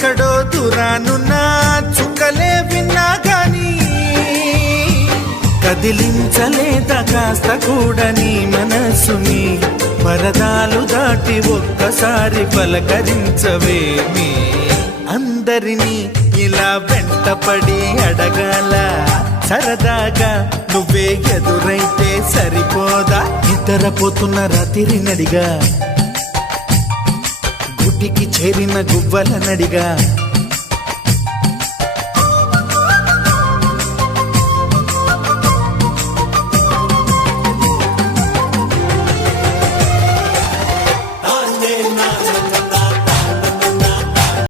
ఎక్కడో దూరానున్నా చుక్కలే విన్నా గాని కదిలించలేదా కాస్త కూడా నీ మనసుని పరదాలు దాటి ఒక్కసారి పలకరించవేమి అందరినీ ఇలా వెంటపడి అడగాల సరదాగా నువ్వే ఎదురైతే సరిపోదా నిద్రపోతున్న రాత్రి నడిగా గుడ్డికి చేరిన గువ్వల నడిగా